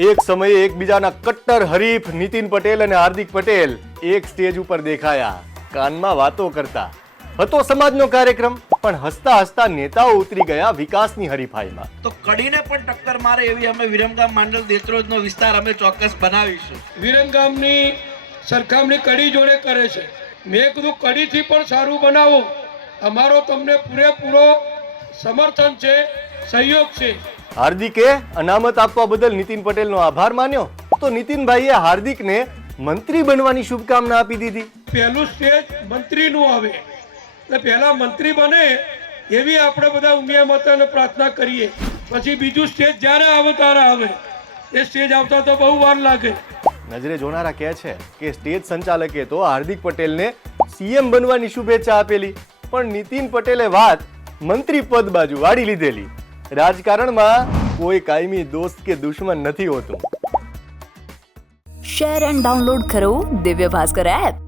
એક સમયે એકબીજાના કટ્ટર હરીફ નીતિન પટેલ અને હાર્દિક પટેલ એક સ્ટેજ ઉપર દેખાયા, કાનમાં વાતો કરતા. હતો સમાજનો કાર્યક્મ, પણ હસતા હસતા નેતાઓ ઉતરી ગયા વિકાસની હરીફાઈમાં. તો કડીને પણ ટક્કર મારે એવી અમે વિરમગામ માંડલ દેત્રોજનો વિસ્તાર અમે ચોક્કસ બનાવીશું. વિરમગામની સરખામણી કડી જોડે કરે છે. મેં કીધું કડીથી પણ સારું બનાવો, અમારો તમને પૂરેપૂરો સમર્થન છે, સહયોગ છે. હાર્દિકે અનામત આપવા બદલ નીતિન પટેલનો આભાર માન્યો, તો નીતિનભાઈએ હાર્દિકને મંત્રી બનવાની શુભકામના આપી દીધી. પહેલું સ્ટેજ મંત્રીનું આવે, એટલે પહેલા મંત્રી બને એવી આપણે બધા ઉમિયા માતાને પ્રાર્થના કરીએ. પછી બીજું સ્ટેજ જ્યારે આવે ત્યારે આવે. એ સ્ટેજ આવતા તો બહુ વાર લાગે. નજરે જોનારા કહે છે કે સ્ટેજ સંચાલકે તો હાર્દિક પટેલને સીએમ બનવાની શુભેચ્છા આપેલી, પણ નીતિન પટેલે વાત મંત્રી પદ બાજુ વાળી લીધેલી. રાજકારણમાં કોઈ કાયમી દોસ્ત કે દુશ્મન નથી હોતું. શેર એન્ડ ડાઉનલોડ કરો દિવ્ય ભાસ્કર એપ.